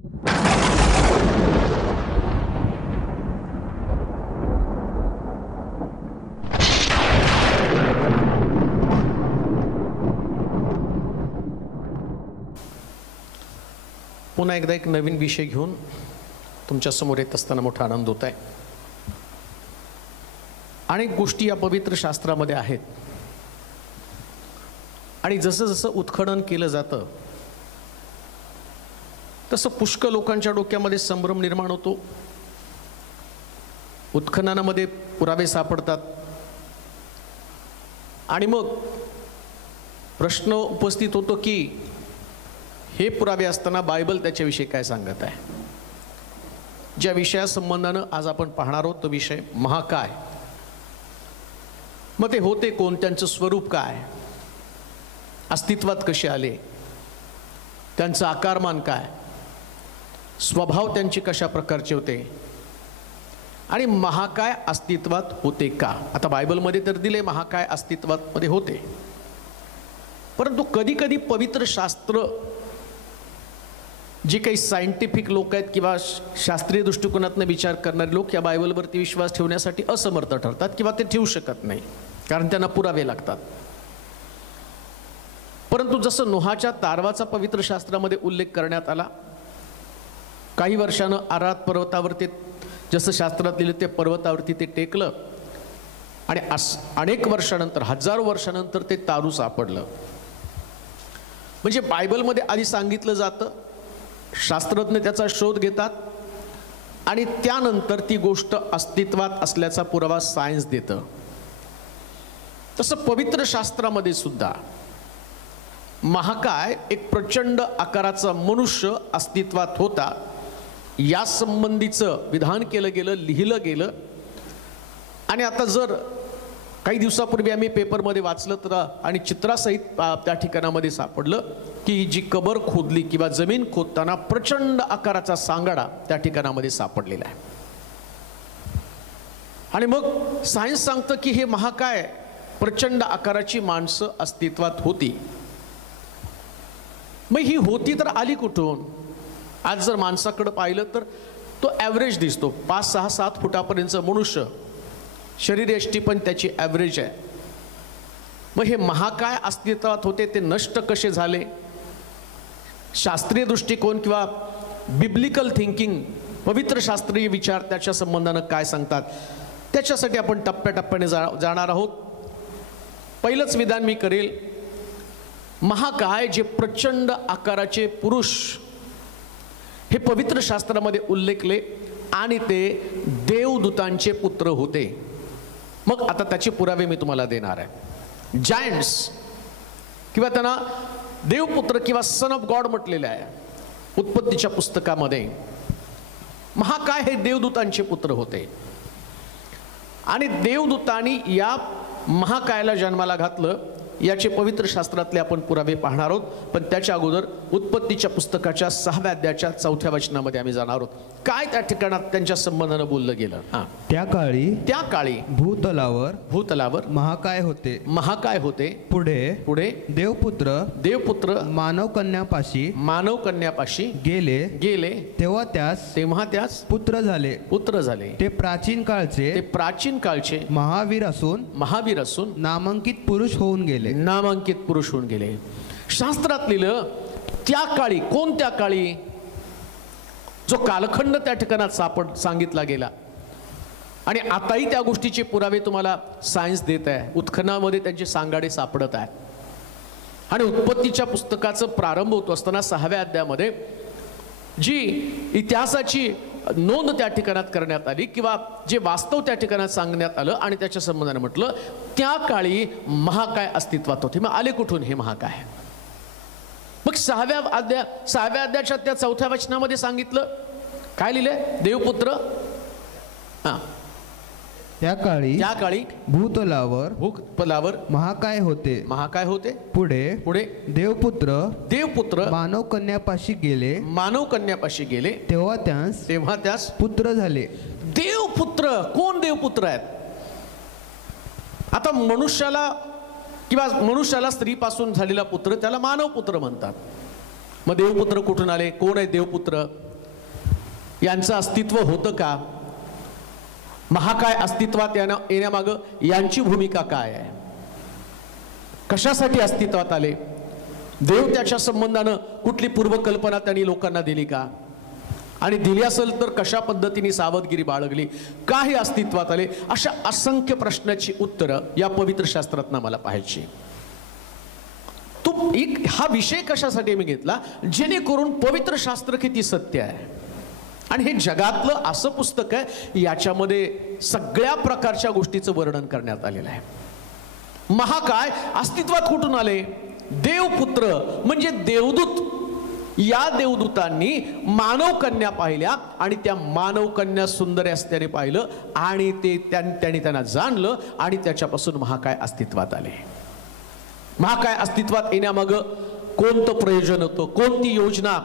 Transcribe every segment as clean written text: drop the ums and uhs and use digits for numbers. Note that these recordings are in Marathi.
पुन्हा एकदा एक नवीन विषय घेऊन तुमच्या समोर येत असताना मोठा आनंद होत आहे। अनेक गोष्टी या पवित्र शास्त्रामध्ये आहेत आणि जसं जसं उत्खनन केलं जातं तसं पुष्कळ लोकांच्या डोक्यामध्ये संभ्रम निर्माण होतो। उत्खननामध्ये पुरावे सापडतात आणि मग प्रश्न उपस्थित होतो की हे पुरावे असताना बायबल त्याच्याविषयी काय सांगत आहे। ज्या विषयासंबंधानं आज आपण पाहणार आहोत तो विषय महाकाय। मग ते होते कोण, त्यांचं स्वरूप काय, अस्तित्वात कसे आले, त्यांचं आकारमान काय, स्वभाव त्यांचे कशा प्रकारचे होते आणि महाकाय अस्तित्वात होते का। आता बायबलमध्ये तर दिले महाकाय अस्तित्वात मध्ये होते, परंतु कधी कधी पवित्र शास्त्र जे काही सायंटिफिक लोक आहेत किंवा शास्त्रीय दृष्टिकोनातून विचार करणारे लोक या बायबलवरती विश्वास ठेवण्यासाठी असमर्थ ठरतात किंवा ते ठेवू शकत नाही, कारण त्यांना पुरावे लागतात। परंतु जसं नोहाच्या तारवाचा पवित्र शास्त्रामध्ये उल्लेख करण्यात आला, काही वर्षानं आरात पर्वतावरती जसं शास्त्रात लिहिलं ते पर्वतावरती ते टेकलं आणि अनेक वर्षानंतर, हजारो वर्षानंतर ते तारू सापडलं। म्हणजे बायबलमध्ये आधी सांगितलं जातं, शास्त्रज्ञ त्याचा शोध घेतात आणि त्यानंतर ती गोष्ट अस्तित्वात असल्याचा पुरावा सायन्स देतं। तसं पवित्र शास्त्रामध्ये सुद्धा महाकाय एक प्रचंड आकाराचा मनुष्य अस्तित्वात होता या संबंधीचं विधान केलं गेलं, लिहिलं गेलं। आणि आता जर काही दिवसापूर्वी आम्ही पेपरमध्ये वाचलं तर आणि चित्रासहित त्या ठिकाणामध्ये सापडलं की जी कबर खोदली किंवा जमीन खोदताना प्रचंड आकाराचा सांगाडा त्या ठिकाणामध्ये सापडलेला आहे। आणि मग सायन्स सांगतं की हे महाकाय प्रचंड आकाराची माणसं अस्तित्वात होती। मग ही होती तर आली कुठून? आज जर माणसाकडे पाहिलं तर तो ॲव्हरेज दिसतो, 5, 6, 7 फुटापर्यंतचं मनुष्य, शरीरयष्टी पण त्याची ॲव्हरेज आहे। मग हे महाकाय अस्तित्वात होते, ते नष्ट कसे झाले? शास्त्रीय दृष्टिकोन किंवा बिब्लिकल थिंकिंग, पवित्र शास्त्रीय विचार त्याच्या संबंधानं काय सांगतात त्याच्यासाठी आपण टप्प्याटप्प्याने जाणार आहोत। पहिलंच विधान मी करेल, महाकाय जे प्रचंड आकाराचे पुरुष हे पवित्र शास्त्रामध्ये उल्लेखले आणि ते देवदूतांचे पुत्र होते। मग आता त्याचे पुरावे मी तुम्हाला देणार आहे। जायंट्स किंवा त्यांना देवपुत्र किंवा सन ऑफ गॉड म्हटलेले आहे उत्पत्तीच्या पुस्तकामध्ये। महाकाय हे देवदूतांचे पुत्र होते आणि देवदूतांनी या महाकायला जन्माला घातलं याचे पवित्र शास्त्रातले आपण पुरावे पाहणार आहोत। पण त्याच्या अगोदर उत्पत्तीच्या पुस्तकाच्या 6व्या अध्यायाच्या 4थ्या वचनामध्ये आम्ही जाणार आहोत। काय त्या ठिकाणात त्यांच्या संबंधानं बोललं गेलं? त्या काळी भूतलावर महाकाय होते। पुढे देवपुत्र मानव कन्यापाशी गेले तेव्हा त्यास पुत्र झाले। ते प्राचीन काळचे महावीर असून नामांकित पुरुष होऊन गेले। शास्त्रात लिहिलं त्या काळी, कोणत्या काळी? जो कालखंड त्या ठिकाणात सांगितला गेला आणि आताही त्या गोष्टीचे पुरावे तुम्हाला सायन्स देत आहे। उत्खननामध्ये त्यांचे सांगाडे सापडत आहेत आणि उत्पत्तीच्या पुस्तकाचा प्रारंभ होतो असताना 6व्या अध्यायामध्ये जी इतिहासाची नोंद त्या ठिकाणात करण्यात आली किंवा जे वास्तव त्या ठिकाणात सांगण्यात आलं आणि त्याच्या संबंधाने म्हटलं त्या काळी महाकाय अस्तित्वात होते। मग आले कुठून हे महाकाय? मग 6व्या अध्यायाच्या त्या 4थ्या वचनामध्ये सांगितलं, काय लिहिलंय? देवपुत्र त्या काळी भूतलावर महाकाय होते। पुढे देवपुत्र मानव कन्यापाशी गेले तेव्हा त्यास पुत्र झाले। देवपुत्र, कोण देवपुत्र आहेत? आता मनुष्याला स्त्रीपासून झालेला पुत्र त्याला मानव पुत्र म्हणतात। मग देवपुत्र कुठून आले? कोण आहे देवपुत्र? यांचं अस्तित्व होतं का? महाकाय अस्तित्वात येण्यामागं यांची भूमिका काय आहे? कशासाठी अस्तित्वात आले? देव त्याच्या संबंधानं कुठली पूर्वकल्पना त्यांनी लोकांना दिली का? आणि दिली असेल तर कशा पद्धतीने सावधगिरी बाळगली? का हे अस्तित्वात आले? अशा असंख्य प्रश्नाची उत्तरं या पवित्र शास्त्रात मला पाहायची. हा विषय कशासाठी मी घेतला? जेणेकरून पवित्र शास्त्र किती सत्य आहे. आणि हे जगातलं असं पुस्तक आहे याच्यामध्ये सगळ्या प्रकारच्या गोष्टीचं वर्णन करण्यात आलेलं आहे. महाकाय अस्तित्वात कुठून आले? देवपुत्र म्हणजे देवदूत. या देवदूतांनी मानव कन्या पाहिल्या आणि त्या मानव कन्या सुंदर असल्याने पाहिलं आणि त्यांनी त्यांना जाणलं आणि त्याच्यापासून महाकाय अस्तित्वात आले. महाकाय अस्तित्वात येण्यामागं कोणतं प्रयोजन होतं? कोणती योजना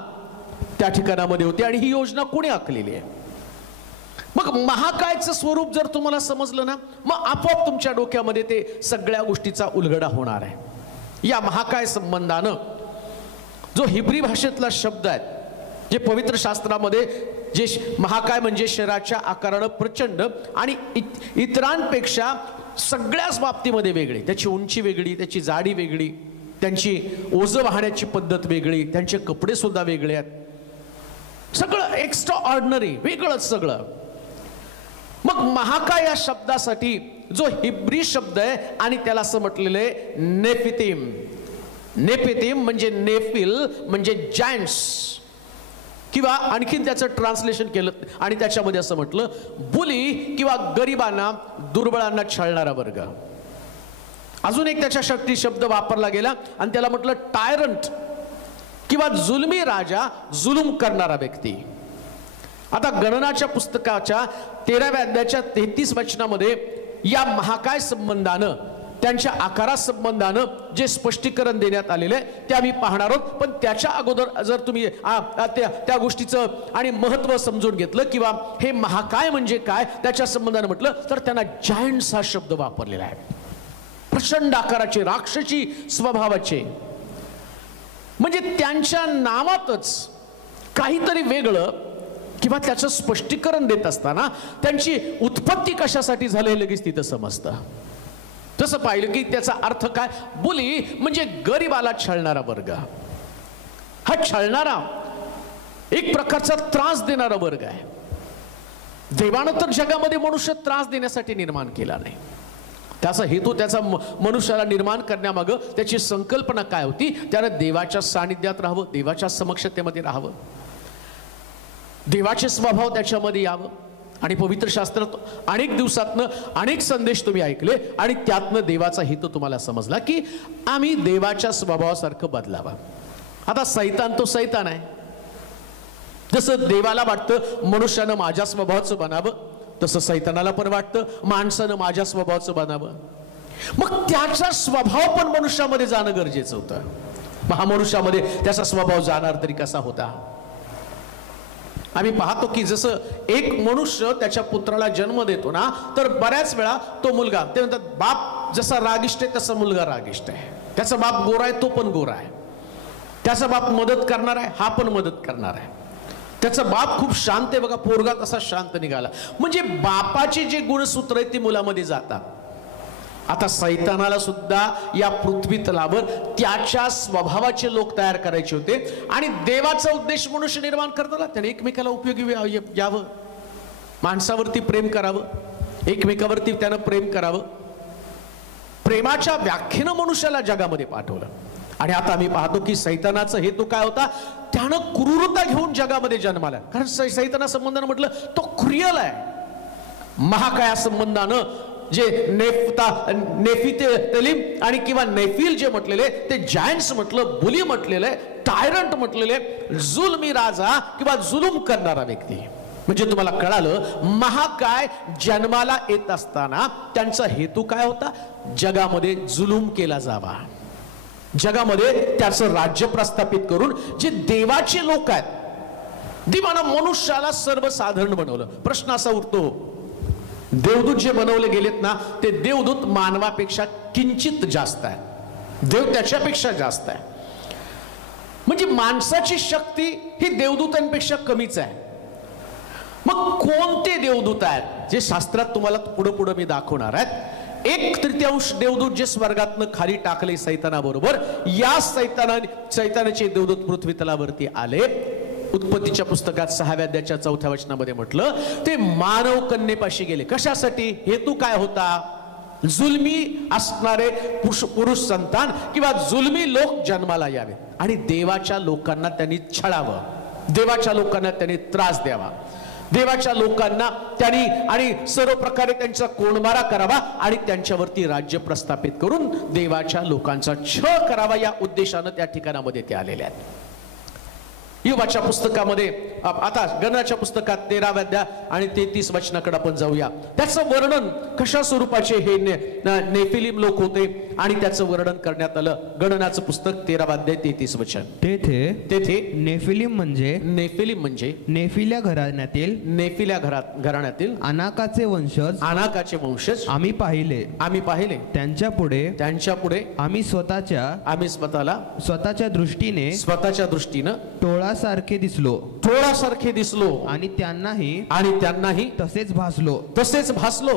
त्या ठिकाणामध्ये होती? आणि ही योजना कोणी आखलेली आहे? मग महाकायचं स्वरूप जर तुम्हाला समजलं ना, मग आपोआप तुमच्या डोक्यामध्ये ते सगळ्या गोष्टीचा उलगडा होणार आहे. या महाकाय संबंधानं जो हिब्री भाषेतला शब्द आहे, जे पवित्र शास्त्रामध्ये जे महाकाय म्हणजे शरीराच्या आकारानं प्रचंड आणि इतरांपेक्षा सगळ्याच बाबतीमध्ये वेगळे, त्याची उंची वेगळी, त्याची जाडी वेगळी, त्यांची ओझं वाहण्याची पद्धत वेगळी, त्यांचे कपडे सुद्धा वेगळे आहेत, सगळं एक्स्ट्रा ऑर्डिनरी, वेगळंच सगळं. मग महाकाय या शब्दासाठी जो हिब्री शब्द आहे आणि त्याला असं म्हटलेलं आहे नेफितीम. नेफितीम म्हणजे नेफिल म्हणजे जायंट्स, किंवा आणखीन त्याचं ट्रान्सलेशन केलं आणि त्याच्यामध्ये असं म्हटलं बुली किंवा गरिबांना, दुर्बळांना छळणारा वर्ग. अजून एक त्याच्यासाठी शब्द वापरला गेला आणि त्याला म्हटलं टायरंट किंवा जुलमी राजा, जुलूम करणारा व्यक्ती. आता गणनाच्या पुस्तकाच्या 13व्या अध्यायाच्या 33 वचनामध्ये या महाकाय संबंधानं, त्यांच्या आकारा संबंधानं जे स्पष्टीकरण देण्यात आलेले ते आम्ही पाहणार आहोत. पण त्याच्या अगोदर जर तुम्ही त्या गोष्टीचं आणि महत्त्व समजून घेतलं किंवा हे महाकाय म्हणजे काय त्याच्या संबंधानं म्हटलं तर त्यांना जायंट्स हा शब्द वापरलेला आहे. प्रचंड आकाराचे, राक्षसी स्वभावाचे. म्हणजे त्यांच्या नावातच काहीतरी वेगळं किंवा त्याचं स्पष्टीकरण देत असताना त्यांची उत्पत्ती कशासाठी झाली लगेच तिथं समजतं. तसं पाहिलं की त्याचा अर्थ काय? बुली म्हणजे गरिबाला छळणारा वर्ग. हा छळणारा, एक प्रकारचा त्रास देणारा वर्ग आहे. देवानं तर जगामध्ये मनुष्य त्रास देण्यासाठी निर्माण केला नाही. त्याचा हेतू, त्याचा मनुष्याला निर्माण करण्यामागं त्याची संकल्पना काय होती? त्यानं देवाच्या सानिध्यात राहावं, देवाच्या समक्षतेमध्ये राहावं, देवाचे स्वभाव त्याच्यामध्ये यावं. आणि पवित्र शास्त्रात अनेक दिवसातनं अनेक संदेश तुम्ही ऐकले आणि त्यातनं देवाचा हेतू तुम्हाला समजला की आम्ही देवाच्या स्वभावासारखं बदलावं. आता सैतान तो सैतान आहे. जसं देवाला वाटतं मनुष्यानं माझ्या स्वभावाचं बनावं, तसं सैतानाला पण वाटतं माणसानं माझ्या स्वभावाचं बनावं. मग त्याचा स्वभाव पण मनुष्यामध्ये जाणं गरजेचं होतं. महामनुष्यामध्ये त्याचा स्वभाव जाणार तरी कसा होता? आम्ही पाहतो की जसं एक मनुष्य त्याच्या पुत्राला जन्म देतो ना, तर बऱ्याच वेळा तो मुलगा, ते म्हणतात बाप जसा रागिष्ट आहे तसा मुलगा रागिष्ट आहे. त्याचा बाप गोरा आहे तो पण गोरा आहे. त्याचा बाप मदत करणार आहे हा पण मदत करणार आहे. त्याचा बाप खूप शांत आहे बघा, पोरगा तसा शांत निघाला. म्हणजे बापाचे जे गुणसूत्र आहेत ती मुलामध्ये जातात. आता सैतानाला सुद्धा या पृथ्वी तलावर त्याच्या स्वभावाचे लोक तयार करायचे होते आणि देवाचा उद्देश मनुष्य निर्माण करताना त्याने एकमेकाला उपयोगी यावं, माणसावरती प्रेम करावं, एकमेकावरती त्यानं प्रेम करावं. प्रेमाच्या व्याख्येनं मनुष्याला जगामध्ये पाठवलं. आणि आता आम्ही पाहतो की सैतानाचा हेतू काय होता? त्यानं क्रूरता घेऊन जगामध्ये जन्माला, कारण सैताना संबंधानं म्हटलं तो क्रुएल आहे. महाकाया संबंधानं जे नेफिलीम आणि किंवा नेफिल जे म्हटलेले ते जायंट्स म्हटलं, बुली म्हटलेलं आहे, टायरंट म्हटलेले, जुलमी राजा किंवा जुलूम करणारा व्यक्ती. म्हणजे तुम्हाला कळालं महाकाय जन्माला येत असताना त्यांचा हेतू काय होता? जगामध्ये जुलूम केला जावा, जगामध्ये त्याचं राज्य प्रस्थापित करून जे देवाचे लोक आहेत, देवानं मनुष्याला सर्वसाधारण बनवलं. प्रश्न असा उठतो, देवदूत जे बनवले गेलेत ना ते देवदूत मानवापेक्षा किंचित जास्त आहे, देव त्याच्यापेक्षा जास्त आहे. म्हणजे माणसाची शक्ती ही देवदूतांपेक्षा कमीच आहे. मग कोणते देवदूत आहेत जे शास्त्रात तुम्हाला पुढे पुढे मी दाखवणार आहेत. 1/3 देवदूत जे स्वर्गातनं खाली टाकले सैतानाबरोबर, या सैतानाचे देवदूत पृथ्वी तलावरती आले. उत्पत्तीच्या पुस्तकात 6व्या अध्यायाच्या 4थ्या वचनामध्ये म्हटलं ते मानव कन्येपाशी गेले. कशासाठी? हेतू काय होता? जुलमी असणारे पुरुष संतान किंवा जुलमी लोक जन्माला यावे आणि देवाच्या लोकांना त्यांनी छळावं, देवाच्या लोकांना त्यांनी त्रास द्यावा, देवाच्या लोकांना त्यांनी आणि सर्व प्रकारे त्यांचा कोंडमारा करावा आणि त्यांच्यावरती राज्य प्रस्थापित करून देवाच्या लोकांचा छळ करावा, या उद्देशानं त्या ठिकाणामध्ये ते आलेले आहेत. योबाच्या पुस्तकामध्ये आता गणनाच्या पुस्तकात 13व्या अध्याय आणि 33 वचनाकडे आपण जाऊया. त्याचं वर्णन कशा स्वरूपाचे हे नेफिलीम लोक होते आणि त्याचं वर्णन करण्यात आलं. गणनाचं पुस्तक 13वा अध्याय 33 वचन. तेथे नेफिलीम म्हणजे नेफिल्या घराण्यातील अनाकाचे वंशज आम्ही पाहिले. त्यांच्या पुढे आम्ही स्वतःच्या दृष्टीने टोळासारखे दिसलो आणि त्यांनाही तसेच भासलो.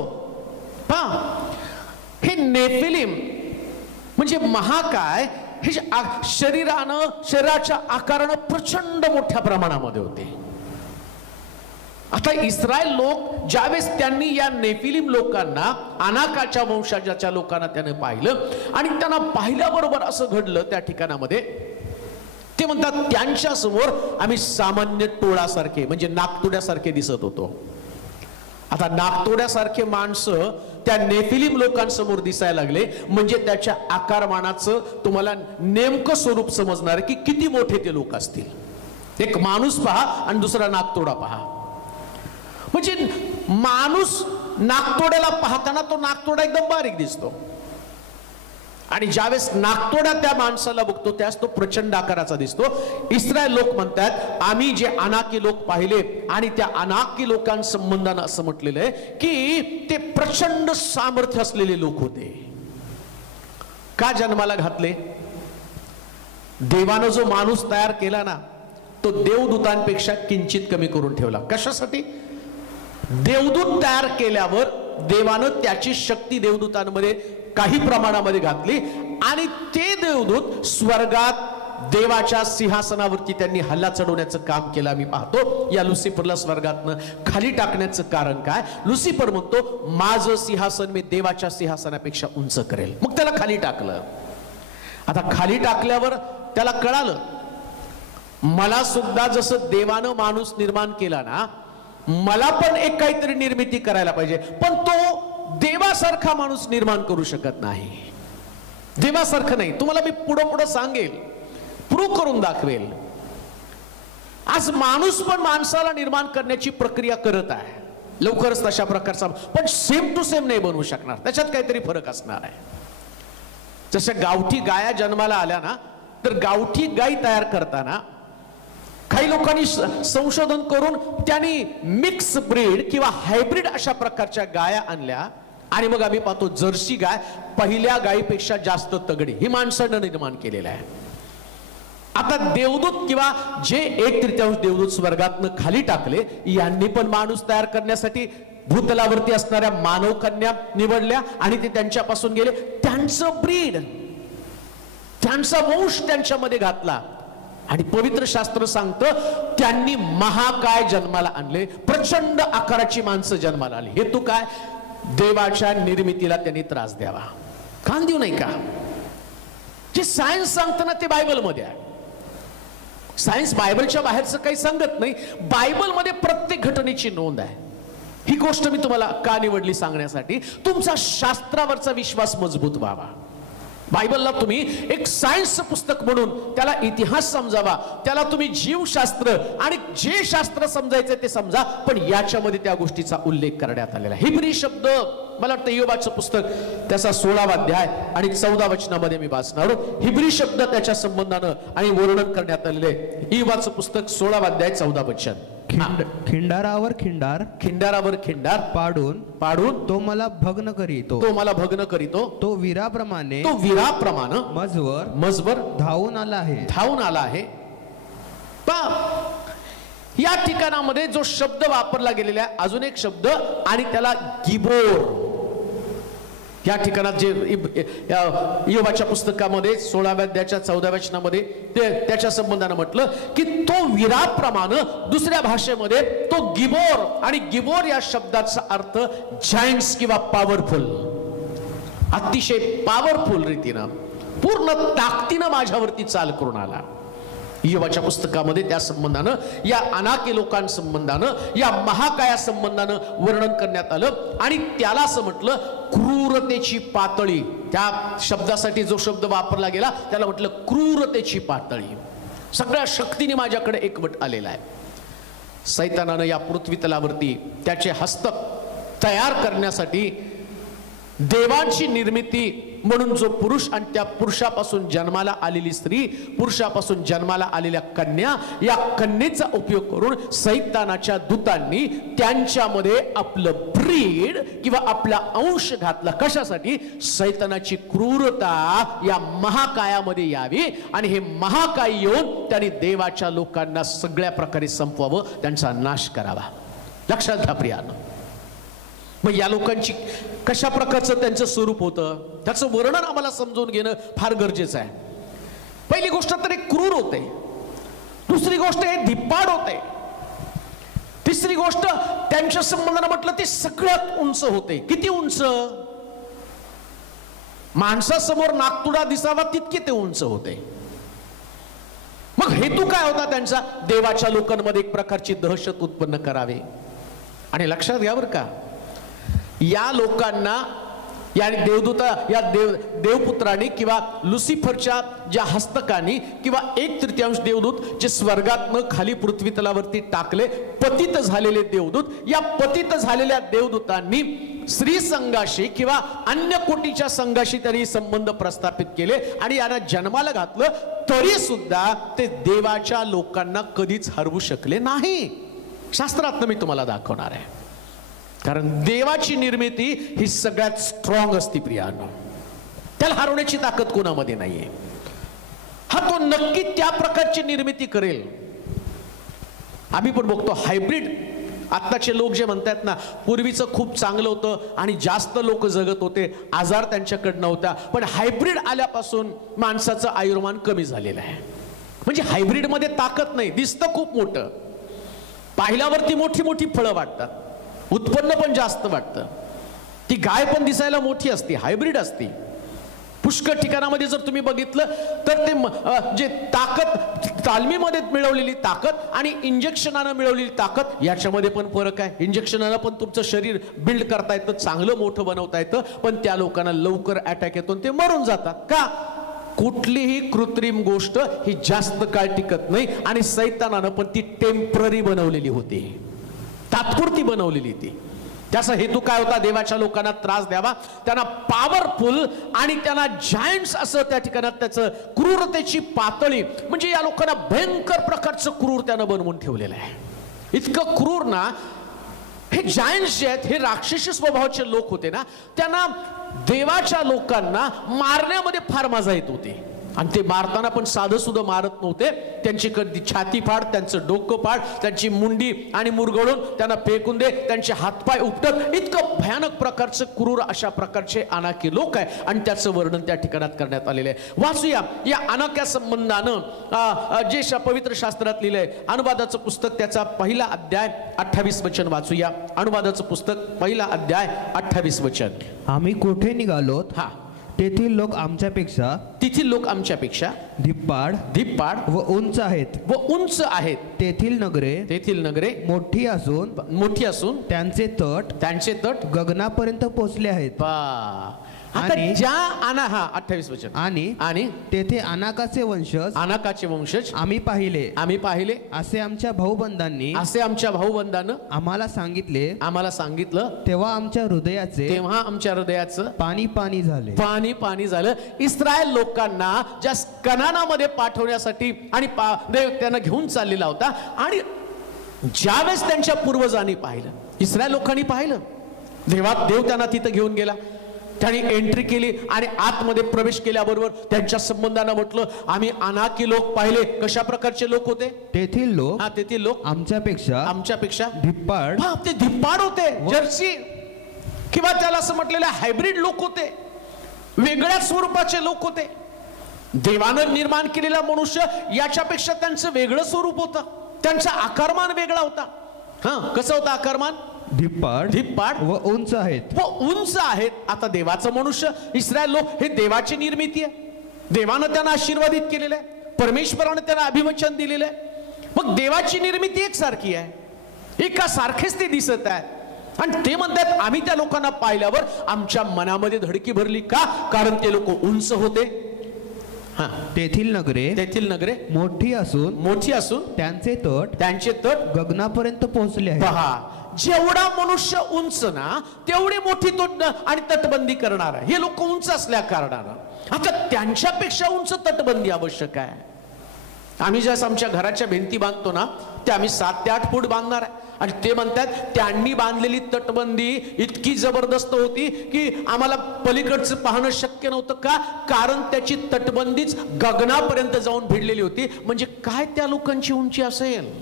हे नेफिलीम म्हणजे महाकाय हे शरीराच्या आकारानं प्रचंड मोठ्या प्रमाणामध्ये होते. आता इस्रायल लोक ज्यावेळेस त्यांनी या नेफिलीम लोकांना, अनाकाच्या वंशाच्या लोकांना त्याने पाहिलं आणि त्यांना पाहिल्याबरोबर असं घडलं त्या ठिकाणामध्ये, ते म्हणतात त्यांच्या समोर आम्ही सामान्य टोळासारखे म्हणजे नागतोड्यासारखे दिसत होतो. आता नागतोड्यासारखे माणसं त्या नेफिलीम लोकांसमोर दिसायला लागले म्हणजे त्याच्या आकारमानाचं तुम्हाला नेमकं स्वरूप समजणार की किती मोठे ते लोक असतील. एक माणूस पहा आणि दुसरा नागतोडा पहा. म्हणजे माणूस नागतोड्याला पाहताना तो नागतोडा एकदम बारीक दिसतो आणि ज्यावेळेस नागतोडा त्या माणसाला बघतो त्यास तो प्रचंड आकाराचा दिसतो. इस्रायल लोक म्हणतात आम्ही जे अनाकी लोक पाहिले आणि त्या अनाकी लोकांसंबंधानं असं म्हटलेलं आहे की ते प्रचंड सामर्थ्य असलेले लोक होते. का जन्माला घातले? देवानं जो माणूस तयार केला ना तो देवदूतांपेक्षा किंचित कमी करून ठेवला. कशासाठी? देवदूत तयार केल्यावर देवानं त्याची शक्ती देवदूतांमध्ये काही प्रमाणामध्ये घातली आणि ते देवदूत स्वर्गात देवाच्या सिंहासनावरती त्यांनी हल्ला चढवण्याचं काम केलं. आम्ही पाहतो या लुसिफरला स्वर्गातनं खाली टाकण्याचं कारण काय? लुसिफर म्हणतो माझं सिंहासन मी देवाच्या सिंहासनापेक्षा उंच करेल. मग त्याला खाली टाकलं. आता खाली टाकल्यावर त्याला कळालं मला सुद्धा जसं देवानं माणूस निर्माण केला ना, मला पण एक काहीतरी निर्मिती करायला पाहिजे, पण तो देवासारखा माणूस निर्माण करू शकत नाही. देवासारखं नाही. तुम्हाला मी पुढे सांगेल, प्रूव्ह करून दाखवेल. आज माणूस पण माणसाला निर्माण करण्याची प्रक्रिया करत आहे लवकरच तशा प्रकारचा, पण सेम टू सेम नाही बनवू शकणार. त्याच्यात काहीतरी फरक असणार आहे. जसं गावठी गाया जन्माला आल्या ना, तर गावठी गाय तयार करताना काही लोकांनी संशोधन करून त्यांनी मिक्स ब्रीड किंवा हायब्रिड अशा प्रकारच्या गाया आणल्या आणि मग आम्ही पाहतो जर्सी गाय पहिल्या गायीपेक्षा जास्त तगडी. ही माणसानं निर्माण केलेलं आहे. आता देवदूत किंवा जे 1/3 देवदूत स्वर्गातनं खाली टाकले यांनी पण माणूस तयार करण्यासाठी भूतलावरती असणाऱ्या मानव कन्या निवडल्या आणि ते त्यांच्यापासून गेले. त्यांचं ब्रीड, त्यांचा वंश त्यांच्यामध्ये घातला आणि पवित्र शास्त्र सांगतं त्यांनी महाकाय जन्माला आणले. प्रचंड आकाराची माणसं जन्माला आली. हेतू काय? देवाच्या निर्मितीला त्यांनी त्रास द्यावा. कान देऊ नाही का? जे सायन्स सांगतं ना ते बायबलमध्ये आहे. सायन्स बायबलच्या बाहेरचं काही सांगत नाही. बायबलमध्ये प्रत्येक घटनेची नोंद आहे. ही गोष्ट मी तुम्हाला का निवडली सांगण्यासाठी, तुमचा शास्त्रावरचा विश्वास मजबूत व्हावा. बायबलला तुम्ही एक सायन्सचं पुस्तक म्हणून त्याला इतिहास समजावा, त्याला तुम्ही जीवशास्त्र आणि जे शास्त्र समजायचं ते समजा, पण याच्यामध्ये त्या गोष्टीचा उल्लेख करण्यात आलेला आहे. हिब्री शब्द मला वाटतं योबाचं पुस्तक त्याचा 16वा अध्याय आणि 14 वचनामध्ये मी वाचणार. हिब्री शब्द त्याच्या संबंधानं आणि वर्णन करण्यात आलेले. योबाचं पुस्तक 16वा अध्याय 14 वचन. खिंडारावर खिंडार पाडून तो मला भग्न करीतो. तो वीराप्रमाणे मजवर धावून आला आहे. या ठिकाणामध्ये जो शब्द वापरला गेलेला आहे अजून एक शब्द, आणि त्याला गिबोर. या ठिकाणात जे इयोबाच्या पुस्तकामध्ये 16व्या अध्यायाच्या 14व्या वचनामध्ये त्याच्या संबंधानं म्हटलं की तो विराप्रमाणे, दुसऱ्या भाषेमध्ये तो गिबोर. आणि गिबोर या शब्दाचा अर्थ जायंट्स किंवा पॉवरफुल, अतिशय पॉवरफुल रीतीनं, पूर्ण ताकदीनं माझ्यावरती चाल करून आला. इयोबाच्या पुस्तकामध्ये त्या संबंधानं, या अनाके लोकांसंबंधानं, या महाकाया संबंधानं वर्णन करण्यात आलं. आणि त्याला असं म्हटलं क्रूरतेची पातळी. त्या शब्दासाठी जो शब्द वापरला गेला त्याला म्हटलं क्रूरतेची पातळी. सगळ्या शक्तीने माझ्याकडे एकवट आलेला आहे. सैतानानं या पृथ्वी तलावरती त्याचे हस्तक तयार करण्यासाठी देवांची निर्मिती म्हणून जो पुरुष आणि त्या पुरुषापासून जन्माला आलेली स्त्री, पुरुषापासून जन्माला आलेल्या कन्या, या कन्येचा उपयोग करून सैतानाच्या दूतांनी त्यांच्यामध्ये आपलं ब्रीड किंवा आपला अंश घातला. कशासाठी? सैतानाची क्रूरता या महाकायामध्ये यावी आणि हे महाकाय येऊन त्यांनी देवाच्या लोकांना सगळ्या प्रकारे संपवावं, त्यांचा नाश करावा. लक्षात घ्या प्रियानं. मग या लोकांची कशा प्रकारचं त्यांचं स्वरूप होतं त्याचं वर्णन आम्हाला समजून घेणं फार गरजेचं आहे. पहिली गोष्ट तर एक क्रूर होते, दुसरी गोष्ट हे धिप्पाड होते, तिसरी गोष्ट त्यांच्या संबंधानं म्हटलं ते सगळ्यात उंच होते. किती उंच? माणसासमोर नागतुडा दिसावा तितके ते उंच होते. मग हेतू काय होता त्यांचा? देवाच्या लोकांमध्ये एक प्रकारची दहशत उत्पन्न करावे. आणि लक्षात घ्या बरं का, या लोकांना या देवदूता, या देवपुत्रांनी किंवा लुसिफरच्या ज्या हस्तकांनी किंवा 1/3 देवदूत जे स्वर्गातनं खाली पृथ्वी तलावरती टाकले, पतित झालेले देवदूत, या पतित झालेल्या देवदूतांनी स्त्री संघाशी किंवा अन्य कोटीच्या संघाशी त्यांनी संबंध प्रस्थापित केले आणि यांना जन्माला घातलं, तरी सुद्धा ते देवाच्या लोकांना कधीच हरवू शकले नाही. शास्त्रातनं मी तुम्हाला दाखवणार आहे. कारण देवाची निर्मिती ही सगळ्यात स्ट्रॉंग असती प्रियानो. त्याला हरवण्याची ताकद कोणामध्ये नाहीये. हा तो नक्की त्या प्रकारची निर्मिती करेल. आम्ही पण बघतो हायब्रिड. आत्ताचे लोक जे म्हणतात ना, पूर्वीचं खूप चांगलं होतं आणि जास्त लोक जगत होते, आजार त्यांच्याकडे नव्हता, पण हायब्रिड आल्यापासून माणसाचं आयुर्मान कमी झालेलं आहे. म्हणजे हायब्रिडमध्ये ताकद नाही, दिसतं खूप मोठं, पाहिल्यावरती मोठी मोठी फळं वाटतात, उत्पन्न पण जास्त वाटतं, ती गाय पण दिसायला मोठी असते, हायब्रिड असते. पुष्कळ ठिकाणामध्ये जर तुम्ही बघितलं तर ते जे ताकद, तालमीमध्ये मिळवलेली ताकद आणि इंजेक्शनानं मिळवलेली ताकद याच्यामध्ये पण फरक आहे. इंजेक्शनानं पण तुमचं शरीर बिल्ड करता येतं, चांगलं मोठं बनवता येतं, पण त्या लोकांना लवकर अटॅक येतो ते मरून जातात. का? कुठलीही कृत्रिम गोष्ट ही जास्त काळ टिकत नाही आणि सैतानानं पण ती टेम्पररी बनवलेली होती, तात्पुरती बनवलेली ती. त्याचा हेतू काय होता? देवाच्या लोकांना त्रास द्यावा, त्यांना पॉवरफुल आणि त्यांना जायंट्स असं त्या ठिकाणात त्याचं क्रूरतेची पातळी, म्हणजे या लोकांना भयंकर प्रकारचं क्रूर त्यानं बनवून ठेवलेलं आहे. इतकं क्रूर ना, हे जायंट्स जे आहेत हे राक्षसी स्वभावाचे लोक होते ना, त्यांना देवाच्या लोकांना मारण्यामध्ये फार मजा येत होती. आणि ते मारताना पण साधं सुद्धा मारत नव्हते, त्यांची कधी छाती फाड, त्यांचं डोकं फाड, त्यांची मुंडी आणि मुरगळून त्यांना फेकून दे, त्यांचे हातपाय उपटत, इतकं भयानक प्रकारचं क्रूर अशा प्रकारचे अनाकी लोक आहे. आणि त्याचं वर्णन त्या ठिकाणात करण्यात आलेलं आहे. वाचूया या अनाक्या संबंधानं जे पवित्र शास्त्रात लिहिलंय. अनुवादाचं पुस्तक त्याचा 1 अध्याय 28 वचन वाचूया. अनुवादाचं पुस्तक 1 अध्याय 28 वचन. आम्ही कोठे निघालोत? हा, तेथील लोक आमच्यापेक्षा, तेथील लोक आमच्यापेक्षा धिप्पाड व उंच आहेत. तेथील नगरे मोठी असून त्यांचे तट गगनापर्यंत पोहोचले आहेत. आता ज्या 28 वचन. आणि तेथे अनाकाचे वंशज आम्ही पाहिले असे आमच्या भाऊबंधांनी आम्हाला सांगितलं. तेव्हा आमच्या हृदयाचं पाणी झालं. इस्रायल लोकांना ज्या कनानामध्ये पाठवण्यासाठी आणि देव त्यांना घेऊन चाललेला होता, आणि ज्यावेळेस त्यांच्या पूर्वजांनी पाहिलं, इस्रायल लोकांनी पाहिलं, देव त्यांना तिथं घेऊन गेला. त्यांनी एंट्री केली आणि आतमध्ये प्रवेश केल्याबरोबर त्यांच्या संबंधांना म्हटलं, आम्ही अनाकी लोक पाहिले. कशा प्रकारचे लोक होते? तेथील लोक तेथील लोक आमच्यापेक्षा धिप्पाड, ते धिप्पाड होते, जर्सी किंवा त्याला असं म्हटलेलं हायब्रिड लोक होते, वेगळ्या स्वरूपाचे लोक होते. देवानं निर्माण केलेला मनुष्य याच्यापेक्षा त्यांचं वेगळं स्वरूप होतं, त्यांचा आकारमान वेगळा होता. कसं होता आकारमान? धिप्पाड व उंच आहेत. आता देवाचं मनुष्य, इस्रायल लोक हे देवाची निर्मिती आहे. देवानं त्यांना आशीर्वादित केलेलं आहे, परमेश्वरानं त्यांना अभिवचन दिलेलं आहे. मग देवाची निर्मिती एकसारखी आहे, एका सारखेच ते दिसत आहे. आणि ते म्हणतात आम्ही त्या लोकांना पाहिल्यावर आमच्या मनामध्ये धडकी भरली. का? कारण ते लोक उंच होते. तेथील नगरे मोठी असून त्यांचे तट गगनापर्यंत पोहोचले आहेत. पहा, जेवढा मनुष्य उंच ना तेवढी मोठी आणि तटबंदी करणार आहे. हे लोक उंच असल्या कारणानं आता त्यांच्यापेक्षा उंच तटबंदी आवश्यक आहे. आम्ही ज्यास आमच्या घराच्या भिंती बांधतो ना, ते आम्ही 7 ते 8 फूट बांधणार आहे. आणि ते म्हणतात त्यांनी बांधलेली तटबंदी इतकी जबरदस्त होती की आम्हाला पलीकडचं पाहणं शक्य नव्हतं. का? कारण त्याची तटबंदीच गगनापर्यंत जाऊन भिडलेली होती. म्हणजे काय त्या लोकांची उंची असेल,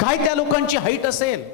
काय त्या लोकांची हाईट असेल.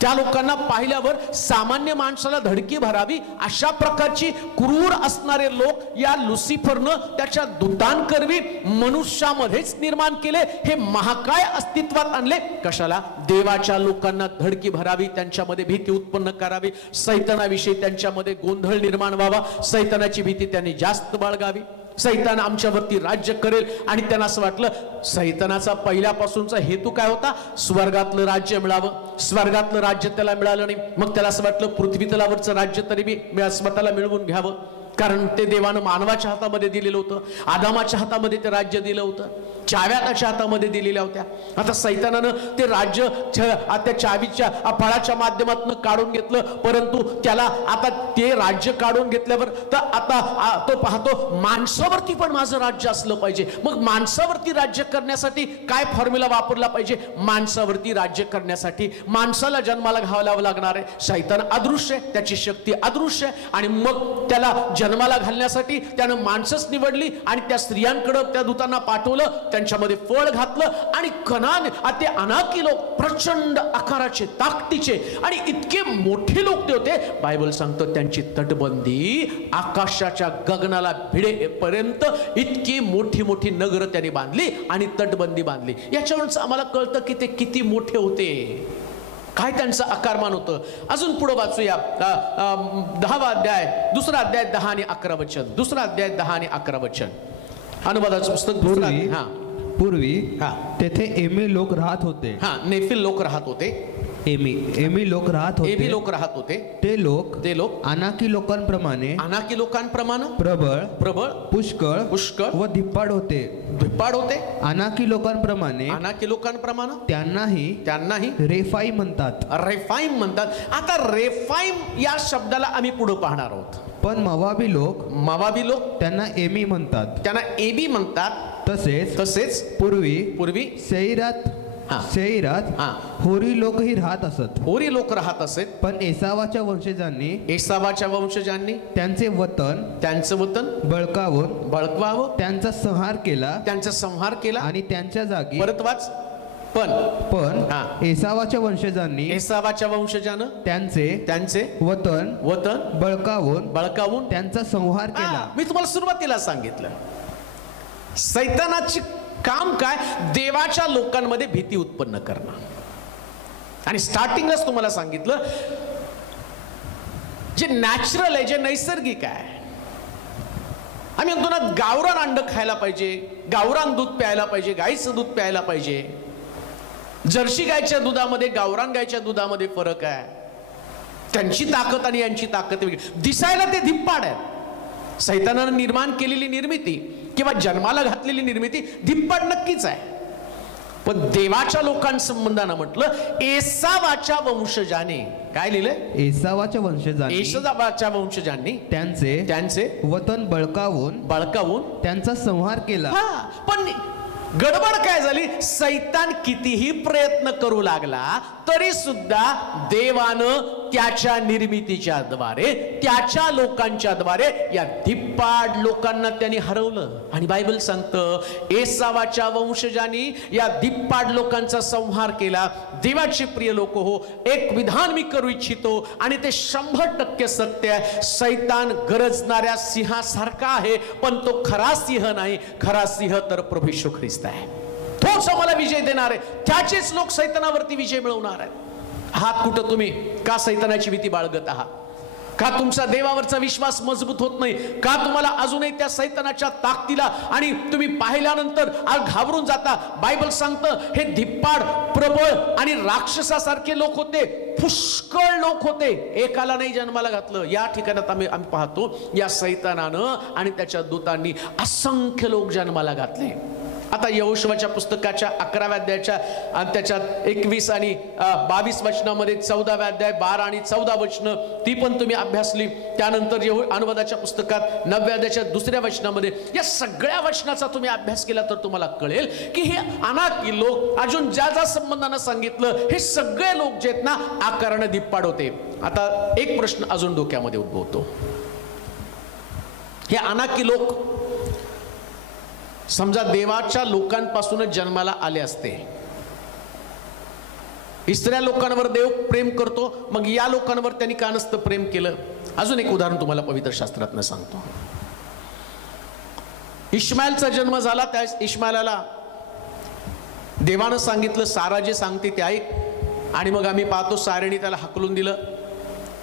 त्या लोकांना पाहिल्यावर सामान्य माणसाला धडकी भरावी अशा प्रकारची क्रूर असणारे लोक या लुसिफरनं त्याच्या दूतांकरवी मनुष्यामध्येच निर्माण केले. हे महाकाय अस्तित्वात आणले. कशाला? देवाच्या लोकांना धडकी भरावी, त्यांच्यामध्ये भीती उत्पन्न करावी, सैतानाविषयी त्यांच्यामध्ये गोंधळ निर्माण व्हावा, सैतानाची भीती त्यांनी जास्त बाळगावी. सैतान आमच्यावरती राज्य करेल. आणि त्यांना असं वाटलं, सैतानाचा पहिल्यापासूनचा हेतू काय होता? स्वर्गातलं राज्य मिळावं. स्वर्गातलं राज्य त्याला मिळालं नाही. मग त्याला असं वाटलं पृथ्वी तलावरचं राज्य तरी मी स्वतःला मिळवून घ्यावं, कारण ते देवानं मानवाच्या हातामध्ये दिलेलं होतं. आदामाच्या हातामध्ये ते राज्य दिलं होतं, चाव्या त्याच्या हातामध्ये दिलेल्या होत्या. आता सैतानानं ते राज्य त्या चावीच्या फळाच्या माध्यमातून काढून घेतलं. परंतु त्याला आता ते राज्य काढून घेतल्यावर तर आता तो पाहतो माणसावरती पण माझं राज्य असलं पाहिजे. मग माणसावरती राज्य करण्यासाठी काय फॉर्म्युला वापरला पाहिजे? माणसावरती राज्य करण्यासाठी माणसाला जन्माला घालावं लागणार आहे. सैतान अदृश्य आहे, त्याची शक्ती अदृश्य आहे. आणि मग त्याला जन्माला घालण्यासाठी त्यानं माणसंच निवडली आणि त्या स्त्रियांकडे त्या दूतांना पाठवलं, त्यांच्यामध्ये फळ घातलं. आणि कनान ते अनाकी लोक प्रचंड आकाराचे, ताकदीचे आणि इतके मोठे लोक ते होते. बायबल सांगतो त्यांची तटबंदी आकाशाच्या गगनाला भिडेपर्यंत इतकी मोठी मोठी नगर त्यांनी बांधली आणि तटबंदी बांधली. याच्यावरूनच आम्हाला कळतं की ते किती मोठे होते, काय त्यांचं आकारमान होतं. अजून पुढे वाचूया 10वा अध्याय, 2रा अध्याय 10 आणि 11 वचन. 2रा अध्याय 10 आणि 11 वचन. अनुवादाचं पुस्तक. पूर्वी तेथे एमी लोक राहत होते. नेफिल लोक राहत होते. एमी लोक राहत होते. ते लोक अनाकी लोकांप्रमाणे प्रबळ पुष्कळ व धिप्पाड होते. अनाकी लोकांप्रमाणे त्यांनाही रेफाईम म्हणतात. आता रेफाईम या शब्दाला आम्ही पुढे पाहणार आहोत. पण मवाबी लोक त्यांना एमी म्हणतात. तसेच पूर्वी सैरात होरी लोकही राहत असत. पण एसावाच्या वंशजांनी त्यांचे वतन बळकावून त्यांचा संहार केला आणि त्यांच्या जागी परत वाच. पण एसावाच्या वंशजानं त्यांचे वतन बळकावून त्यांचा संहार केला. मी तुम्हाला सुरुवातीला सांगितलं सैतानाची काम काय? देवाच्या लोकांमध्ये भीती उत्पन्न करणं. आणि स्टार्टिंगलाच तुम्हाला सांगितलं जे नॅचरल आहे, जे नैसर्गिक आहे. आम्ही म्हणतो ना गावरान अंड खायला पाहिजे, गावरान दूध प्यायला पाहिजे, गाईचं दूध प्यायला पाहिजे. जर्सी गायच्या दुधामध्ये गावरान गायच्या दुधामध्ये फरक आहे. त्यांची ताकद आणि यांची ताकद वेगळी. दिसायला ते धिप्पाड आहे. सैतानानं निर्माण केलेली निर्मिती किंवा जन्माला घातलेली निर्मिती धिप्पाड नक्कीच आहे. पण देवाच्या लोकांसंबंधानं म्हटलं एसावाच्या वंशजाने. काय लिहिलंय? एसावाच्या वंशजांनी त्यांचे वतन बळकावून त्यांचा संहार केला. पण गडबड काय झाली, सैतान कितीही प्रयत्न करू लागला तरी सुद्धा देवानं त्याच्या निर्मितीच्या द्वारे, त्याच्या लोकांच्या द्वारे या धिप्पाड लोकांना त्यांनी हरवलं. आणि बायबल सांगतं एसावाच्या वंशजांनी या धिप्पाड लोकांचा संहार केला. देवाचे प्रिय लोक हो, एक विधान मी करू इच्छितो आणि ते 100% सत्य आहे. सैतान गरजणाऱ्या सिंहासारखा आहे, पण तो खरा सिंह नाही. खरा सिंह तर प्रभू येशू ख्रिस्त आहे. तोच आम्हाला विजय देणार आहे. त्याचेच लोक सैतानावरती विजय मिळवणार आहेत. आहात कुठं तुम्ही? का सैतानाची भीती बाळगत आहात? का तुमचा देवावरचा विश्वास मजबूत होत नाही? का तुम्हाला अजूनही त्या सैतानाच्या ताकदीला आणि तुम्ही पाहिल्यानंतर घाबरून जाता? बायबल सांगतं हे धिप्पाड, प्रबळ आणि राक्षसासारखे लोक होते. पुष्कळ लोक होते, एकाला नाही जन्माला घातलं. या ठिकाणात आम्ही पाहतो या सैतानानं आणि त्याच्या दूतांनी असंख्य लोक जन्माला घातले. आता यहोशुवाच्या पुस्तकाच्या 11व्या अध्यायाच्या आणि त्याच्यात 21 आणि 22 वचनामध्ये 14व्या अध्याय 12 आणि 14 वचन ती पण तुम्ही अभ्यासली. त्यानंतर अनुवादाच्या पुस्तकात 9व्या अध्यायाच्या 2ऱ्या वचनामध्ये या सगळ्या वचनाचा तुम्ही अभ्यास केला तर तुम्हाला कळेल की हे अनाकी लोक, अजून ज्या संबंधानं सांगितलं, हे सगळे लोक जे आहेत ना आकाराने धिप्पाड होते. आता एक प्रश्न अजून डोक्यामध्ये उद्भवतो. हे अनाकी लोक समजा देवाच्या लोकांपासूनच जन्माला आले असते, इस्रायल लोकांवर देव प्रेम करतो, मग या लोकांवर त्यांनी का नसतं प्रेम केलं? अजून एक उदाहरण तुम्हाला पवित्र शास्त्रातनं सांगतो. इश्माएलचा जन्म झाला, त्या इश्माएलाला देवानं सांगितलं सारा जे सांगते ते ऐक. आणि मग आम्ही पाहतो सारेने त्याला हकलून दिलं,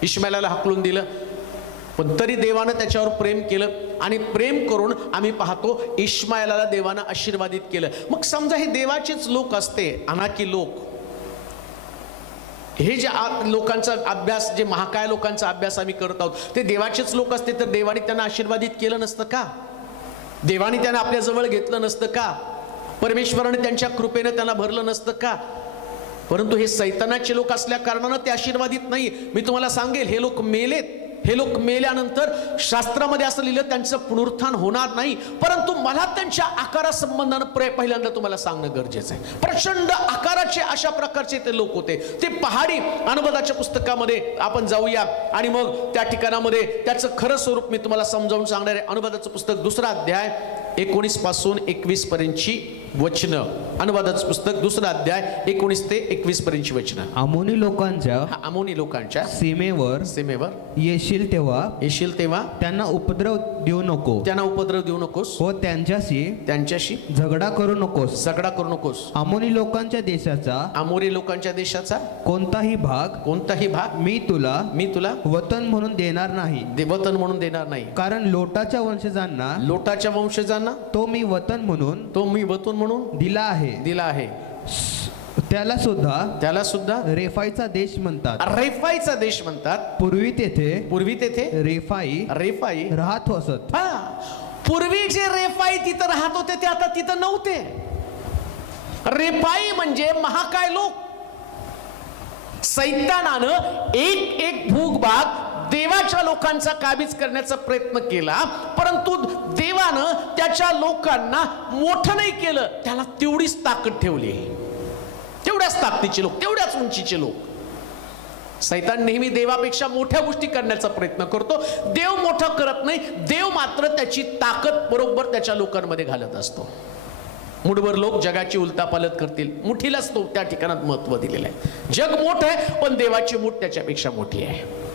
इश्माएलाला हकलून दिलं. पण तरी देवानं त्याच्यावर प्रेम केलं आणि प्रेम करून आम्ही पाहतो इश्माएलाला देवानं आशीर्वादित केलं. मग समजा हे देवाचेच लोक असते, अनाकी लोक, हे जे लोकांचा अभ्यास, जे महाकाय लोकांचा अभ्यास आम्ही करत आहोत, ते देवाचेच लोक असते तर देवाने त्यांना आशीर्वादित केलं नसतं का? देवाने त्यांना आपल्या जवळ घेतलं नसतं का? परमेश्वराने त्यांच्या कृपेने त्यांना भरलं नसतं का? परंतु हे सैतानाचे लोक असल्या कारणानं ते आशीर्वादित नाही. मी तुम्हाला सांगेल, हे लोक मेलेत. हे लोक मेल्यानंतर शास्त्रामध्ये असं लिहिलं त्यांचं पुनरुत्थान होणार नाही. परंतु मला त्यांच्या आकारासंबंधानं पहिल्यांदा तुम्हाला सांगणं गरजेचं आहे. प्रचंड आकाराचे अशा प्रकारचे ते लोक होते. ते पहाडी अनुवादाच्या पुस्तकामध्ये आपण जाऊया आणि मग त्या ठिकाणामध्ये त्याचं खरं स्वरूप मी तुम्हाला समजावून सांगणार आहे. अनुवादाचं पुस्तक 2रा अध्याय 19 पासून 21 पर्यंतची वचनं. अनुवादाचं पुस्तक 2रा अध्याय 19 ते 21 पर्यंतची वचनं. अमोनी लोकांच्या सीमेवर येशील तेव्हा त्यांना उपद्रव देऊ नकोस व त्यांच्याशी झगडा करू नकोस. अमोनी लोकांच्या देशाचा कोणताही भाग मी तुला वतन म्हणून देणार नाही. कारण लोटाच्या वंशजांना तो मी वतन म्हणून दिला आहे. त्याला सुद्धा रेफाईचा देश म्हणतात. पूर्वी तेथे रेफाई राहत असत. पूर्वी जे रेफाई तिथं राहत होते ते आता तिथं नव्हते. रेफाई म्हणजे महाकाय लोक. सैतानानं एक भूभाग देवाच्या लोकांचा काबीज करण्याचा प्रयत्न केला, परंतु देवानं त्याच्या लोकांना मोठं नाही केलं. त्याला तेवढीच ताकद ठेवली, तेवढ्याच ताकदीचे लोक, तेवढ्याच उंचीचे लोक. सैतान नेहमी देवापेक्षा मोठ्या गोष्टी करण्याचा प्रयत्न करतो. देव मोठा करत नाही, देव मात्र त्याची ताकद बरोबर त्याच्या लोकांमध्ये घालत असतो. मुठभर लोक जगाची उलटापालट करतील, मुठीलाच तो त्या ठिकाणात महत्व दिलेलं आहे. जग मोठं आहे पण देवाची मुठ त्याच्यापेक्षा मोठी आहे.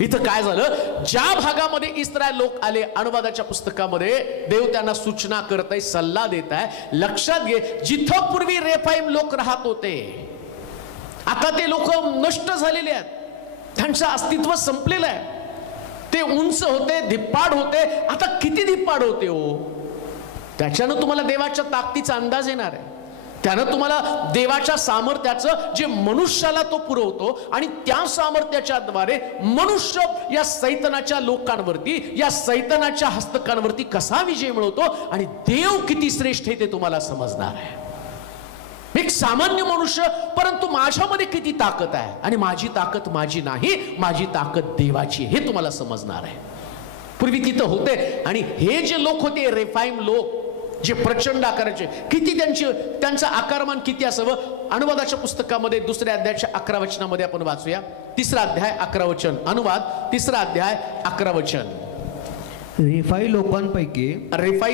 इथं काय झालं, ज्या भागामध्ये इस्रायल लोक आले, अनुवादाच्या पुस्तकामध्ये देव त्यांना सूचना करत आहे, सल्ला देत आहे. लक्षात घे, जिथं पूर्वी रेफाईम लोक राहत होते आता ते लोक नष्ट झालेले आहेत. त्यांचं अस्तित्व संपलेलं आहे. ते उंच होते, धिप्पाड होते. आता किती धिप्पाड होते हो, त्याच्यानं तुम्हाला देवाच्या ताकदीचा अंदाज येणार आहे. त्यानं तुम्हाला देवाच्या सामर्थ्याचं जे मनुष्याला तो पुरवतो आणि त्या सामर्थ्याच्या द्वारे मनुष्य या सैतानाच्या लोकांवरती, या सैतानाच्या हस्तकांवरती कसा विजय मिळवतो आणि देव किती श्रेष्ठ आहे ते तुम्हाला समजणार आहे. एक सामान्य मनुष्य, परंतु माझ्यामध्ये किती ताकद आहे आणि माझी ताकद माझी नाही, माझी ताकद देवाची, हे तुम्हाला समजणार आहे. पूर्वी तिथं होते आणि हे जे लोक होते रेफाईम लोक, जे प्रचंड आकाराचे, किती त्यांचं आकारमान किती असावं. अनुवादाच्या पुस्तकामध्ये 2ऱ्या अध्यायाच्या 11 वचनामध्ये आपण वाचूया. 3रा अध्याय 11 वचन, अनुवाद 3रा अध्याय 11 वचन. रेफाई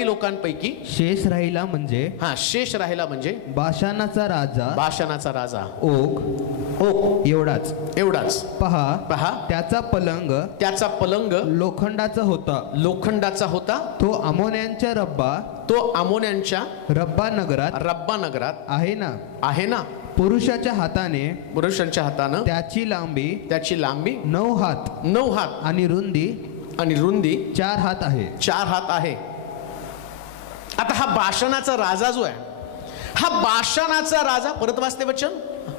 लोकांपैकी शेष राहिला म्हणजे, शेष राहिला म्हणजे बाशानाचा राजा ओग एवढाच. पहा त्याचा पलंग लोखंडाचा होता. तो अमोन्यांच्या रब्बा नगरात आहे ना. पुरुषाच्या हाताने त्याची लांबी 9 हात आणि रुंदी 4 हात आहे. आता हा बाशानाचा राजा जो आहे, हा बाशानाचा राजा, परत वाचते वचन,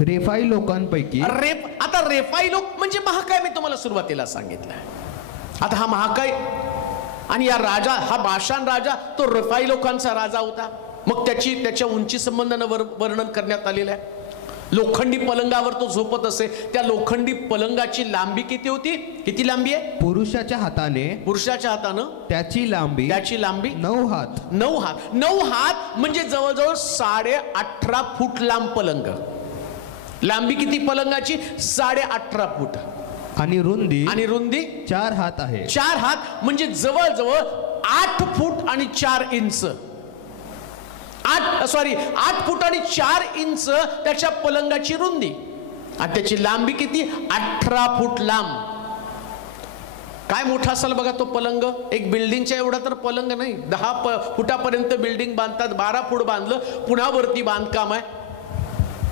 रेफाई लोकांपैकी. आता रेफाई लोक म्हणजे महाकाय, मी तुम्हाला सुरुवातीला सांगितलं. आता हा महाकाय आणि या राजा, हा बाशान राजा तो रेफाई लोकांचा राजा होता. मग त्याच्या उंची संबंधानं वर्णन करण्यात आलेलं आहे. लोखंडी पलंगावर तो झोपत असे. त्या लोखंडी पलंगाची लांबी किती होती? किती लांबी आहे? पुरुषाच्या हातानं त्याची लांबी 9 हात म्हणजे जवळजवळ 18.5 फूट लांब पलंग. लांबी किती पलंगाची? 18.5 फूट. आणि रुंदी 4 हात आहे. 4 हात म्हणजे जवळजवळ 8 फूट आणि 4 इंच. 8 फूट आणि 4 इंच त्याच्या पलंगाची रुंदी. आणि त्याची लांबी किती? 18 फूट लांब. काय मोठा असेल बघा तो पलंग. एक बिल्डिंगच्या एवढा तर पलंग नाही. 10 फुटापर्यंत बिल्डिंग बांधतात. 12 फूट बांधलं, पुन्हा वरती बांधकाम आहे.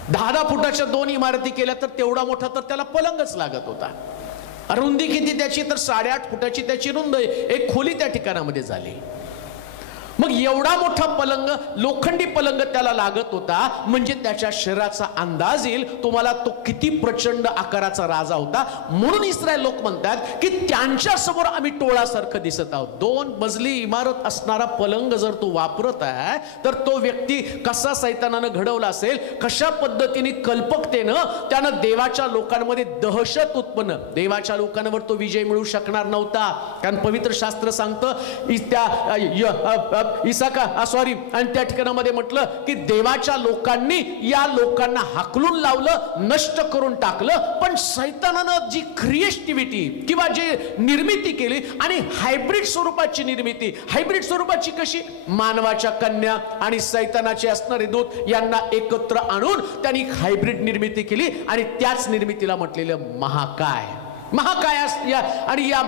10 फुटाच्या 2 इमारती केल्या तर तेवढा मोठा तर त्याला पलंगच लागत होता. रुंदी किती त्याची? तर 8.5 फुटाची त्याची रुंदी. एक खोली त्या ठिकाणामध्ये झाली. मग एवढा मोठा पलंग, लोखंडी पलंग त्याला लागत होता म्हणजे त्याच्या शरीराचा अंदाज येईल तुम्हाला तो किती प्रचंड आकाराचा राजा होता. म्हणून इस्रायल लोक म्हणतात की त्यांच्या समोर आम्ही टोळासारखं दिसत आहोत. 2 मजली इमारत असणारा पलंग जर तो वापरत आहे तर तो व्यक्ती कसा सैतानानं घडवला असेल, कशा पद्धतीने कल्पकतेनं त्यानं देवाच्या लोकांमध्ये दहशत उत्पन्न. देवाच्या लोकांवर तो विजय मिळू शकणार नव्हता. कारण पवित्र शास्त्र सांगतं आणि त्या ठिकाणामध्ये म्हटलं की देवाच्या लोकांनी या लोकांना हाकलून लावलं, नष्ट करून टाकलं. पण सैतानानं जी क्रिएटिव्हिटी किंवा जी निर्मिती केली आणि हायब्रिड स्वरूपाची निर्मिती, हायब्रिड स्वरूपाची कशी? मानवाच्या कन्या आणि सैतानाचे असणारे दूत यांना एकत्र आणून त्यांनी हायब्रिड निर्मिती केली आणि त्याच निर्मितीला म्हटलेलं महाकाय. आणि या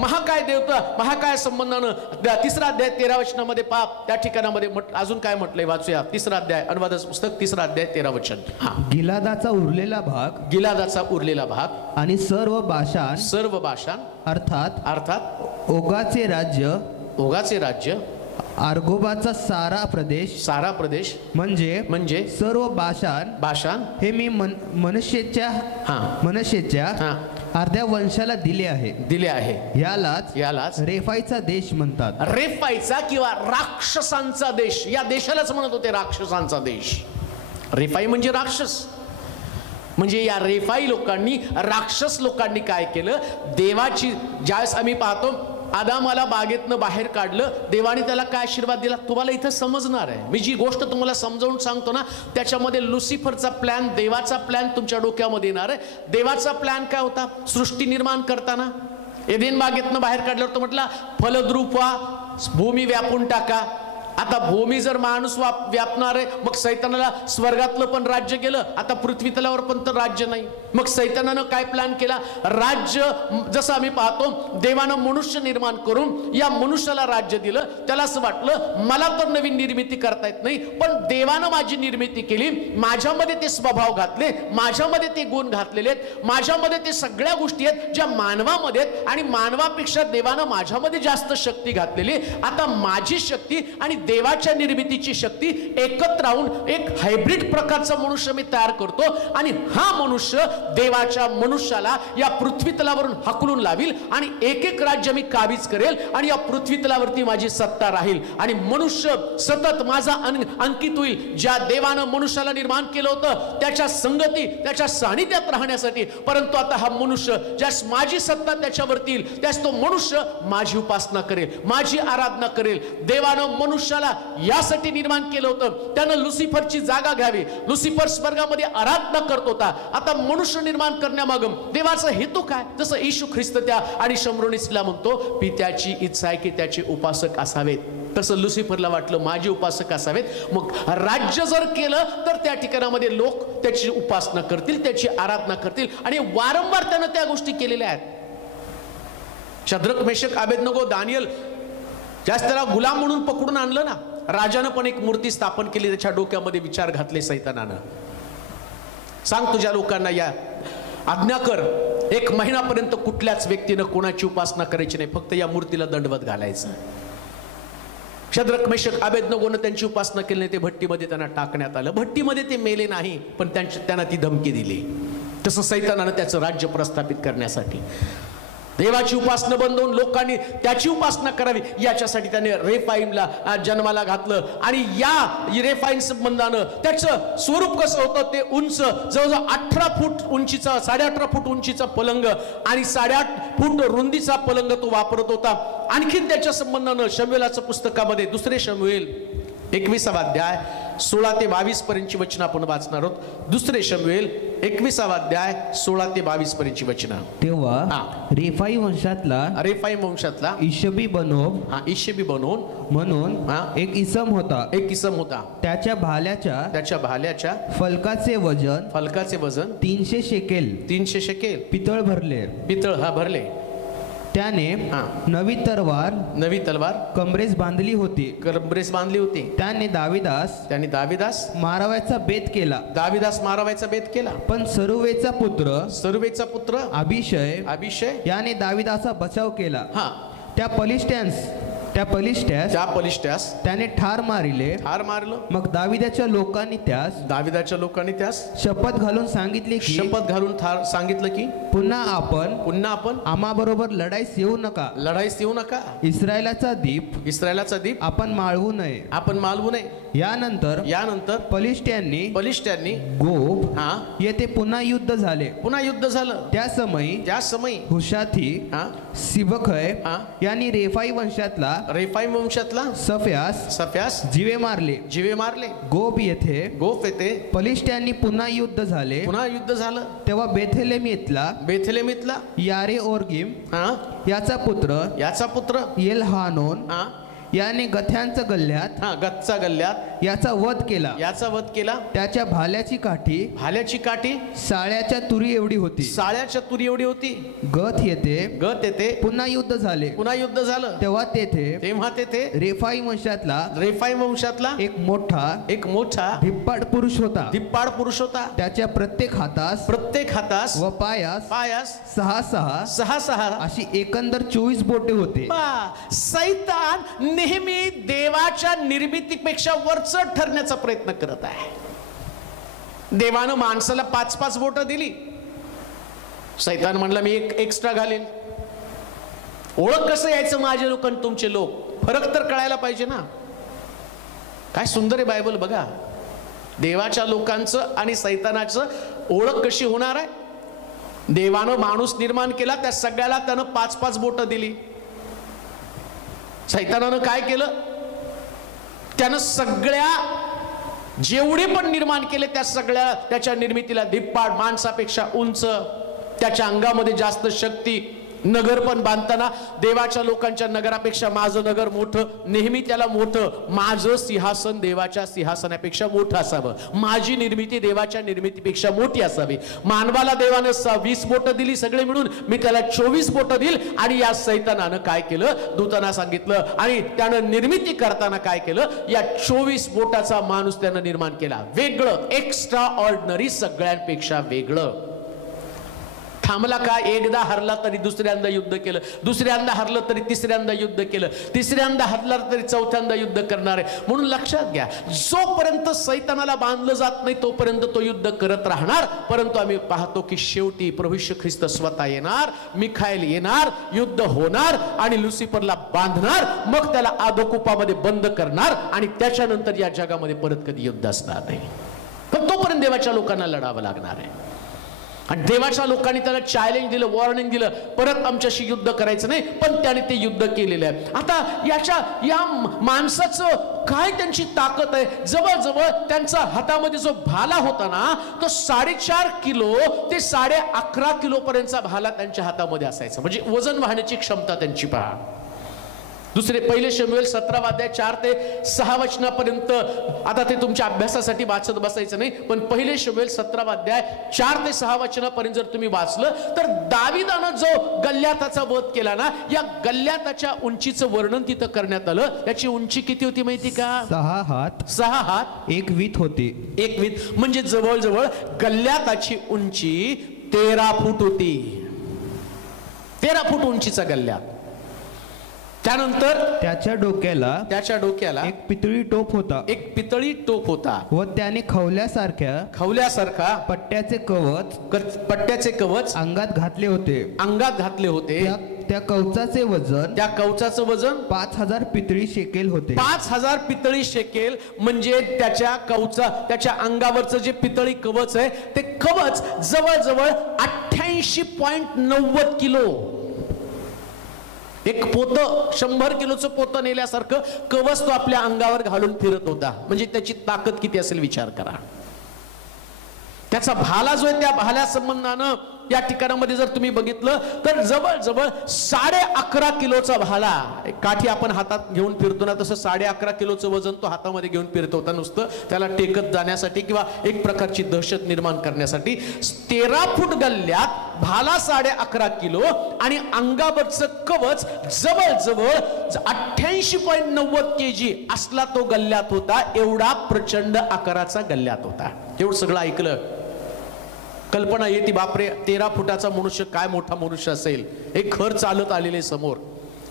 महाकाय देवता, महाकाय संबंधानं 3रा अध्याय 13 वचनामध्ये पाप त्या ठिकाणामध्ये अजून काय म्हटलंय वाचूया. 3रा अध्याय, अनुवादाचं पुस्तक 3रा अध्याय 13 वचन. गिलादाचा उरलेला भाग आणि सर्व बाशान अर्थात ओगाचे राज्य आर्गोबाचा सारा प्रदेश म्हणजे सर्व बाशान हे मी मनशेच्या अर्ध्या वंशाला दिले आहे. यालाच रेफाईचा देश म्हणतात. रेफाईचा किंवा राक्षसांचा देश, या देशालाच म्हणत होते राक्षसांचा देश. रेफाई म्हणजे राक्षस. म्हणजे या रेफाई लोकांनी, राक्षस लोकांनी काय केलं? देवाची, ज्यावेळेस आम्ही पाहतो आदामाला बागेतनं बाहेर काढलं, देवाने त्याला काय आशीर्वाद दिला तुम्हाला इथं समजणार आहे. मी जी गोष्ट तुम्हाला समजावून सांगतो ना त्याच्यामध्ये लुसिफरचा प्लॅन, देवाचा प्लॅन तुमच्या डोक्यामध्ये येणार आहे. देवाचा प्लॅन काय होता? सृष्टी निर्माण करताना एदेन बागेतनं बाहेर काढल्यावर तो म्हटला फलद्रूप व्हा, भूमी व्यापून टाका. आता भूमी जर माणूस व्यापणार आहे, मग सैतानाला स्वर्गातलं पण राज्य गेलं, आता पृथ्वी तलावर पण तर राज्य नाही. मग सैतानानं काय प्लॅन केला? राज्य, जसं आम्ही पाहतो देवानं मनुष्य निर्माण करून या मनुष्याला राज्य दिलं. त्याला असं वाटलं मला तर नवीन निर्मिती करता येत नाही, पण देवानं माझी निर्मिती केली, माझ्यामध्ये ते स्वभाव घातले, माझ्यामध्ये ते गुण घातलेले आहेत, माझ्यामध्ये ते सगळ्या गोष्टी आहेत ज्या मानवामध्ये आहेत आणि मानवापेक्षा देवानं माझ्यामध्ये जास्त शक्ती घातलेली. आता माझी शक्ती आणि देवाच्या निर्मितीची शक्ती एकत्र राहून एक हायब्रिड प्रकारचा मनुष्य मी तयार करतो आणि हा मनुष्य देवाच्या मनुष्याला या पृथ्वी तलावरून हाकलून लावील आणि एक राज्य मी काबीज करेल आणि या पृथ्वी तलावरती माझी सत्ता राहील आणि मनुष्य सतत माझा अंकित होईल. ज्या देवानं मनुष्याला निर्माण केलं होतं त्याच्या संगती, त्याच्या सानिध्यात राहण्यासाठी. परंतु आता हा मनुष्य ज्यास माझी सत्ता त्याच्यावरती येईल त्यास तो मनुष्य माझी उपासना करेल, माझी आराधना करेल. देवानं मनुष्य मनुष्याला यासाठी निर्माण केलं होतं, त्यानं लुसिफरची जागा घ्यावी. लुसिफर स्वर्गामध्ये आराधना करत होता. आता मनुष्य निर्माण करण्यामागं देवाचा हेतू काय? जसं येशू ख्रिस्त त्या आणि शमरोनीसला म्हणतो, पित्याची इच्छा आहे की त्याचे उपासक असावेत. तसं लुसिफरला वाटलं माझे उपासक असावेत. मग राज्य जर केलं तर त्या ठिकाणामध्ये लोक त्याची उपासना करतील, त्याची आराधना करतील. आणि वारंवार त्यानं त्या गोष्टी केलेल्या आहेत. शद्रक, मेशक, अबेदनगो, दानियल, ज्यास त्याला गुलाम म्हणून पकडून आणलं ना, राजानं पण एक मूर्ती स्थापन केली. त्याच्या डोक्यामध्ये विचार घातले सैतानानं, सांग तुझ्या लोकांना या आज्ञा कर, 1 महिनापर्यंत कुठल्याच व्यक्तीनं कोणाची उपासना करायची नाही, फक्त या मूर्तीला दंडवत घालायचं. शद्रक, मेशक, अबेदनगोनं त्यांची उपासना केली नाही. ते भट्टीमध्ये त्यांना टाकण्यात आलं. भट्टीमध्ये ते मेले नाही, पण त्यांना ती धमकी दिली. तसं सैतानानं त्याचं राज्य प्रस्थापित करण्यासाठी देवाची उपासना बंद होऊन लोकांनी त्याची उपासना करावी याच्यासाठी त्याने रेफाईमला जन्माला घातलं. आणि या रेफाईम संबंधानं त्याचं स्वरूप कसं होतं, ते उंच जवळजवळ 18 फूट उंचीचा, 18.5 फूट उंचीचा पलंग आणि 8.5 फूट रुंदीचा पलंग तो वापरत होता. आणखीन त्याच्या संबंधानं शमूएलाच्या पुस्तकामध्ये 2 शमूएल 21वा अध्याय 16 ते 22 पर्यंतची वचनं आपण वाचणार आहोत. 2 शमूएल 21वा अध्याय 16 ते 22 पर्यंतची वचनं. तेव्हा रेफाई वंशातला इशबी बनोन म्हणून एक इसम होता. त्याच्या भाल्याच्या फलकाचे वजन 300 शेकेल पितळ भरले. त्याने नवी तलवार कमरेस बांधली होती. त्याने दाविदास मारावायचा बेत केला. पण सरुवेचा पुत्र अभिषय याने दाविदाचा बचाव केला. त्या पलिष्ट्यास त्याने ठार मारलं. मग दाविदाच्या लोकांनी त्यास शपथ घालून सांगितले की पुन्हा आपण आम्हाबरोबर लढाईस येऊ नका. इस्रायलाचा दीप आपण माळवू नये. यानंतर पलिष्ट्यांनी गोब येथे पुन्हा युद्ध झालं. त्या समयी हुशाथी सिबखय यांनी रेफाई वंशातला सफ्यास जीवे मारले. गोब येथे पलिष्ट्यांनी पुन्हा युद्ध झालं. तेव्हा बेथलेमीतला यारे ओरगिम याचा पुत्र एलहानोन याने गथ्यांचा गल्ल्यात याचा वध केला. त्याच्या भाल्याची काठी साळ्याच्या तुरी एवढी होती. गथ येते पुन्हा युद्ध झालं. तेव्हा तेथे रेफाई वंशातला एक मोठा धिप्पाड पुरुष होता. त्याच्या प्रत्येक हातास व पायास 6 अशी एकंदर 24 बोटे होते. सैतान नेहमी देवाच्या निर्मितीपेक्षा वरचढ ठरण्याचा प्रयत्न करत आहे. देवानं माणसाला 5 बोट दिली. सैतान म्हणला मी एक एक्स्ट्रा घालील. ओळख कसं यायचं माझे लोक आणि तुमचे लोक, फरक तर कळायला पाहिजे ना. काय सुंदर आहे बायबल बघा. देवाच्या लोकांचं आणि सैतानाचं ओळख कशी होणार आहे. देवानं माणूस निर्माण केला, त्या सगळ्याला त्यानं 5 बोट दिली. सैतानानं काय केलं, त्यानं सगळ्या जेवढे पण निर्माण केले त्या सगळ्या त्याच्या निर्मितीला धिप्पाड, माणसापेक्षा उंच, त्याच्या अंगामध्ये जास्त शक्ती. नगर पण बांधताना देवाच्या लोकांच्या नगरापेक्षा माझं नगर मोठं, नेहमी त्याला मोठं, माझं सिंहासन देवाच्या सिंहासनापेक्षा मोठं असावं, माझी निर्मिती देवाच्या निर्मितीपेक्षा मोठी असावी. मानवाला देवानं 20 बोटं दिली सगळे मिळून, मी त्याला 24 बोटं दिल. आणि या सैतानानं काय केलं, दूतांना सांगितलं आणि त्यानं निर्मिती करताना काय केलं, या 24 बोटाचा माणूस त्यानं निर्माण केला. वेगळं, एक्स्ट्रा ऑर्डिनरी, सगळ्यांपेक्षा वेगळं. थांबला का, एकदा हरला तरी दुसऱ्यांदा युद्ध केलं, दुसऱ्यांदा हरलं तरी तिसऱ्यांदा युद्ध केलं, तिसऱ्यांदा हरला तरी चौथ्यांदा युद्ध करणार आहे. म्हणून लक्षात घ्या, जोपर्यंत सैतानाला बांधलं जात नाही तोपर्यंत तो युद्ध करत राहणार. परंतु आम्ही पाहतो की शेवटी प्रभू येशू ख्रिस्त स्वतः येणार, मिखाएल येणार, युद्ध होणार आणि लुसिफरला बांधणार, मग त्याला आदोकुपामध्ये बंद करणार आणि त्याच्यानंतर या जगामध्ये परत कधी युद्ध असणार नाही. पण तोपर्यंत देवाच्या लोकांना लढावं लागणार आहे. आणि देवाच्या लोकांनी त्याला चॅलेंज दिलं, वॉर्निंग दिलं, परत आमच्याशी युद्ध करायचं नाही, पण त्याने ते युद्ध केलेलं आहे. आता या माणसाचं काय त्यांची ताकद आहे. जवळजवळ त्यांचा हातामध्ये जो भाला होता ना, तो 4.5 किलो ते 11.5 किलो पर्यंतचा भाला त्यांच्या हातामध्ये असायचा. म्हणजे वजन वाहण्याची क्षमता त्यांची पहा. दुसरे पहिले शमूएल 17 अध्याय 4 ते 6 वचनापर्यंत. आता ते तुमच्या अभ्यासासाठी वाचत बसायचं नाही, पण पहिले शमूएल 17 अध्याय 4 ते 6 वचनापर्यंत जर तुम्ही वाचलं तर दाविदानं जो गल्ल्याताचा वध केला ना, या गल्ल्याताच्या उंचीचं वर्णन तिथं करण्यात आलं. त्याची उंची किती होती माहिती का? 6 हात 1 वीत होती. 1 वीत म्हणजे जवळजवळ गल्ल्याताची उंची 13 फूट होती. 13 फूट उंचीचा गल्ल्यात. त्यानंतर त्याच्या डोक्याला एक पितळी टोप होता व त्याने खवल्यासारखा पट्ट्याचे कवच अंगात घातले होते. त्या कवचाचे वजन 5000 पितळी शेकेल होते. 5000 पितळी शेकेल म्हणजे त्याच्या अंगावरचं जे पितळी कवच आहे ते कवच जवळजवळ 88.90 किलो. एक पोतं 100 किलोचं पोतं नेल्यासारखं कवच तो आपल्या अंगावर घालून फिरत होता. म्हणजे त्याची ताकद किती असेल विचार करा. त्याचा भाला जो आहे, त्या भाल्या संबंधानं या ठिकाणामध्ये जर तुम्ही बघितलं तर जवळजवळ 11.5 किलोचा भाला. काठी आपण हातात घेऊन फिरतो ना, तसं 11.5 किलोचं वजन तो हातामध्ये घेऊन फिरत होता, नुसतं त्याला टेकत जाण्यासाठी किंवा एक प्रकारची दहशत निर्माण करण्यासाठी. 13 फूट गल्ल्यात भाला 11.5 किलो आणि अंगावरचं कवच जवळजवळ 88.90 kg असला तो गल्ल्यात होता. एवढा प्रचंड आकाराचा गल्ल्यात होता. एवढं सगळं ऐकलं, कल्पना येते, बापरे 13 फुटाचा मनुष्य काय मोठा मनुष्य असेल. एक खर चालत आलेले समोर,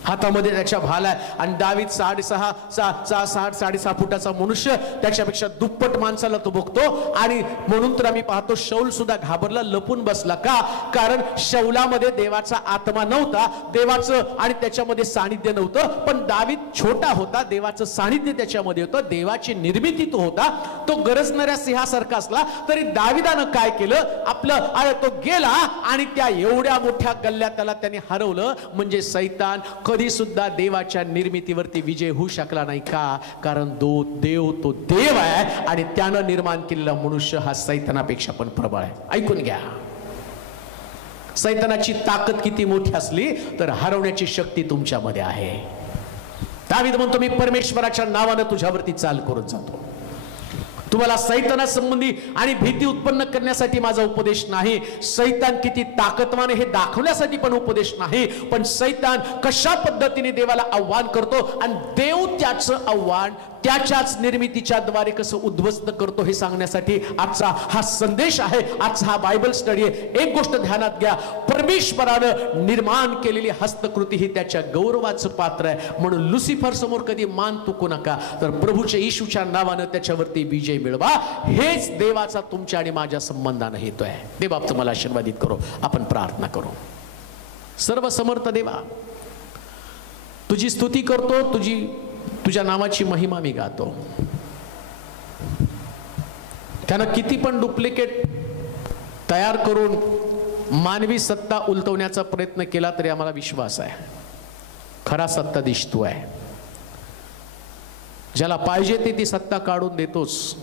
हातामध्ये त्याच्या भाला आणि दावीद 6.5 फुटाचा मनुष्य, त्याच्यापेक्षा दुप्पट माणसाला तो बघतो. आणि म्हणून तर आम्ही पाहतो शौल सुद्धा घाबरला, लपून बसला. का? कारण शौलामध्ये देवाचा आत्मा नव्हता, देवाचं आणि त्याच्यामध्ये सानिध्य नव्हतं. पण दावीद छोटा होता, देवाचं सानिध्य त्याच्यामध्ये होतं, देवाची निर्मिती तो होता. तो गरजणाऱ्या सिंहासारखा असला तरी दाविदानं काय केलं, आपलं तो गेला आणि त्या एवढ्या मोठ्या गल्ल्यात त्याला त्याने हरवलं. म्हणजे सैतान कधी सुद्धा देवाच्या निर्मितीवरती विजय होऊ शकला नाही. का? कारण तो देव आहे आणि त्यानं निर्माण केलेला मनुष्य हा सैतानापेक्षा पण प्रबळ आहे. ऐकून घ्या, सैतानाची ताकद किती मोठी असली तर हरवण्याची शक्ती तुमच्यामध्ये आहे. दावीद म्हणतो, मी परमेश्वराच्या नावानं तुझ्यावरती चाल करून जातो. तुम्हाला सैताना संबंधी आणि भीती उत्पन्न करण्यासाठी माझा उपदेश नाही. सैतान किती ताकदवान हे दाखवण्यासाठी पण उपदेश नाही. पण सैतान कशा पद्धतीने देवाला आव्हान करतो आणि देव त्याचं आव्हान त्याच्याच निर्मितीच्या द्वारे कसं उद्ध्वस्त करतो हे सांगण्यासाठी आजचा हा संदेश आहे, आजचा हा बायबल स्टडी आहे. एक गोष्ट ध्यानात घ्या, परमेश्वरानं निर्माण केलेली हस्तकृती ही त्याच्या गौरवाचं पात्र आहे. म्हणून लुसिफर समोर कधी मान तुकू नका, तर प्रभूच्या येशूच्या नावानं त्याच्यावरती विजय मिळवा. हेच देवाचा तुमच्या आणि माझ्या संबंधानं हेतू आहे. देव तुम्हाला आशीर्वादित करो. आपण प्रार्थना करू. सर्व समर्थ देवा, तुझी स्तुती करतो, तुझ्या नावाची महिमा मी गातो. त्यानं किती पण डुप्लिकेट तयार करून मानवी सत्ता उलटवण्याचा प्रयत्न केला तरी आम्हाला विश्वास आहे खरा सत्ताधीश तू आहे. ज्याला पाहिजे ती सत्ता काढून देतोस.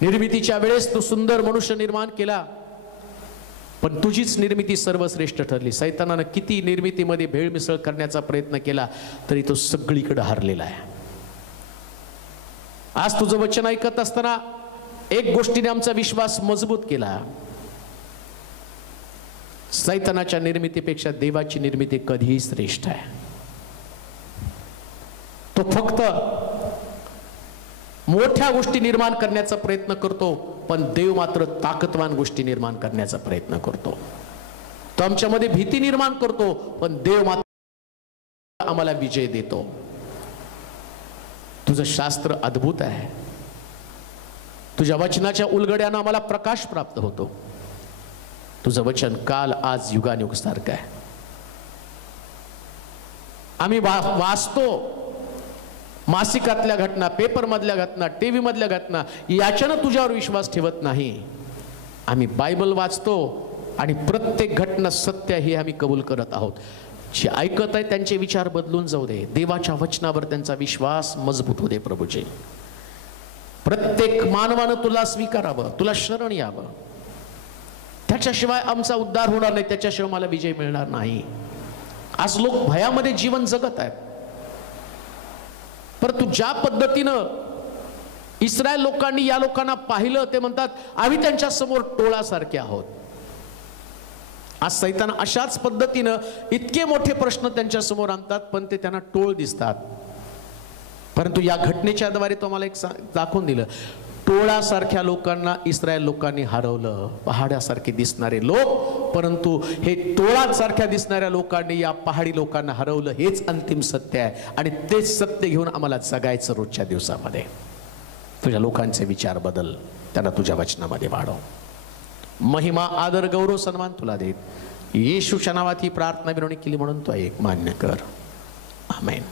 निर्मितीच्या वेळेस तू सुंदर मनुष्य निर्माण केला, पण तुझीच निर्मिती सर्वश्रेष्ठ ठरली. सैतानानं किती निर्मितीमध्ये भेळमिसळ करण्याचा प्रयत्न केला तरी तो सगळीकडे हरलेला आहे. आज तुझं वचन ऐकत असताना एक गोष्टीने आमचा विश्वास मजबूत केला, सैतानाच्या निर्मितीपेक्षा देवाची निर्मिती कधीही श्रेष्ठ आहे. तो फक्त मोठ्या गोष्टी निर्माण करण्याचा प्रयत्न करतो, पण देव मात्र ताकदवान गोष्टी निर्माण करण्याचा प्रयत्न करतो. तो आमच्यामध्ये भीती निर्माण करतो, पण देव मात्र आम्हाला विजय देतो. तुझं शास्त्र अद्भुत आहे. तुझ्या वचनाच्या उलगड्यानं आम्हाला प्रकाश प्राप्त होतो. तुझं वचन काल आज युगानुयुग सारखं आहे. आम्ही वाचतो मासिकातल्या घटना, पेपर मधल्या घटना, टीव्ही मधल्या घटना, याच्यानं तुझ्यावर विश्वास ठेवत नाही. आम्ही बायबल वाचतो आणि प्रत्येक घटना सत्य ही आम्ही कबूल करत आहोत. जे ऐकत आहे त्यांचे विचार बदलून जाऊ दे. देवाच्या वचनावर त्यांचा विश्वास मजबूत होऊ दे. प्रभूजी, प्रत्येक मानवानं तुला स्वीकारावं, तुला शरण यावं. त्याच्याशिवाय आमचा उद्धार होणार नाही, त्याच्याशिवाय मला विजय मिळणार नाही. आज लोक भयामध्ये जीवन जगत आहेत, परंतु ज्या पद्धतीनं इस्रायल लोकांनी या लोकांना पाहिलं, ते म्हणतात आम्ही त्यांच्या समोर टोळासारखे आहोत. आज सैतान अशाच पद्धतीनं इतके मोठे प्रश्न त्यांच्या समोर आणतात, पण ते त्यांना टोळ दिसतात. परंतु या घटनेच्या द्वारे तो मला एक दाखवून दिलं, टोळासारख्या लोकांना इस्रायल लोकांनी हरवलं. पहाड्यासारखे दिसणारे लोक, परंतु हे टोळासारख्या दिसणाऱ्या लोकांनी या पहाडी लोकांना हरवलं. हेच अंतिम सत्य आहे आणि तेच सत्य घेऊन आम्हाला जगायचं रोजच्या दिवसामध्ये. तुझ्या लोकांचे विचार बदल, त्यांना तुझ्या वचनामध्ये वाढव. महिमा, आदर, गौरव, सन्मान तुला देत येशूच्या नावात ही प्रार्थना विनवणी केली म्हणून तो एक मान्य कर. आमेन.